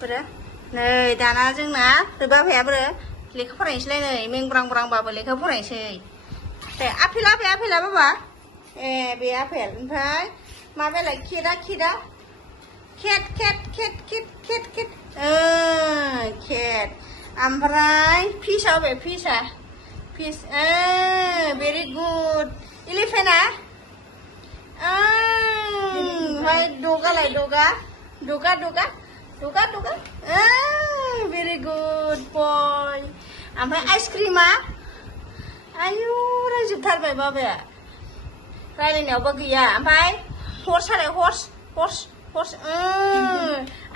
बोरो नै दाना जोंना बाबाया बोरो लेखा फरायनोसैलाय नै मेंब्रां ब्रांबाबो लेखा फरायनोसै दे आपेला बे आपेला बाबा ए बे आपेल ओमफ्राय माबायालाय केटआ केटआ केट केट ओमफ्राय फिसआ बे फिसआ फिस भेरि गुड इलिफेन्टआ ओमफ्राय डगालाय डगा भेरि गुड बय ओमफ्राय आइसक्रिमा आयु रायजोबथारबाय बाबाया रायलायनायावबो गैया ओमफ्राय हर्सआलाय हर्स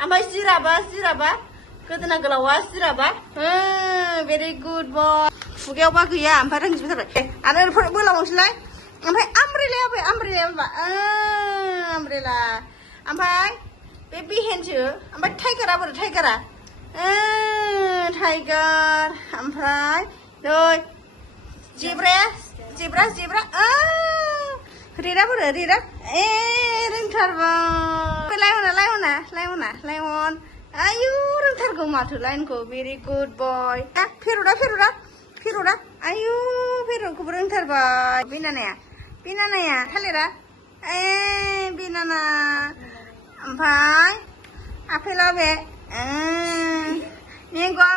ओमफ्राय जिराबा गोदोना गोलावा जिराबा भेरि गुड बय खुगायावबा गैया ओमफ्राय रोंजोबथारबाय आरो बोलावनोसैलाय ओमफ्राय आमब्रेलाया बे आमब्रेलाया माबा आमब्रेला ओमफ्राय बे बेहेनसो ओमफ्राय टाइगारा बोरो टाइगारा टाइगार ओमफ्राय नै जेब्रा रेदा बोरो रेदा रोंथारबाय लायन आयु रोंथारगौ माथो लाइनखौ भेरि गुड बय फेरदा आयु फेरदखौबो रोंथारबाय बेनानाया थालिरा बेनाना ओमफ्राय आपेला बे मेंग'आ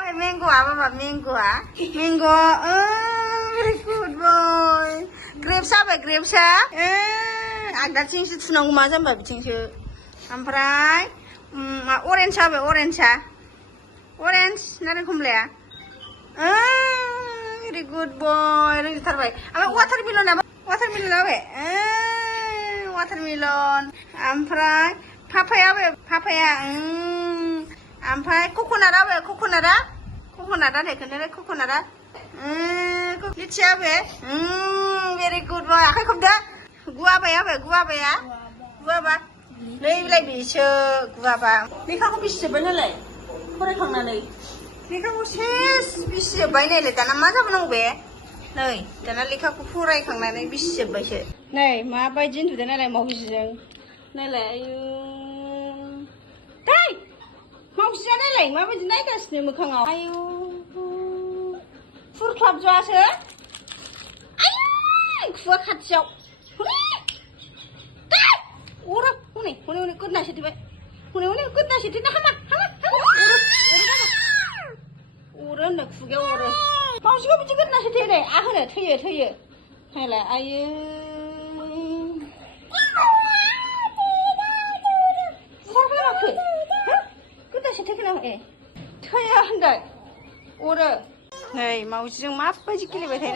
बाबा मेंग'आ भेरि गुड बय ग्रेप्सआ आगदाथिंसो थुनांगौ मा जाम्बा बिथिंसो ओमफ्राय अरेन्जआ बे अरेन्ज नारें खमलाया भेरि गुड बय रोंजोबथारबाय ओमफ्राय वाटारमेलना बे वाटारमेलन ओमफ्राय पापाया ओमफ्राय कक'नाटआ बे कक'नाटआ देखोनो कक'नाटआ लिचिया बे भेरि गुड बय आखाइ खबदो गुवाबा नै बिलाय बेसो गुवाबा लेखाखौ बिसिजोब्बाय नालाय फरायखांनानै लेखाखौ सेस बिसिजोब्बाय नालाय दाना मा जाबावनांगौ बे नै दाना लेखाखौ फरायखांनानै बिसिजोब्बायसो नै माबायदि उन्दुदों नालाय मावजिजों नालाय आयु दै मावजिया नालाय माबायदि नायगासिनो मोखाङाव आयु फुरख्लाबजोआसो आयु खुगा खाथियाव अरो हनै गोदना सेथेबाय गोदना सेथेना हामा अरो होननो खुगायाव अरो मावजिखौ बिदि गोदना सेथे नै आहोनो थैयो नायलाय आयु बुथारखोना गोदना सेथेखोना थैयो होनदों अरो नै मावजिजों माबायदि गेलेबाय थायो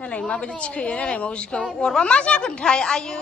नालाय माबायदि थिखोयो नालाय मावजिखौ अरबा मा जागोनथाय आयु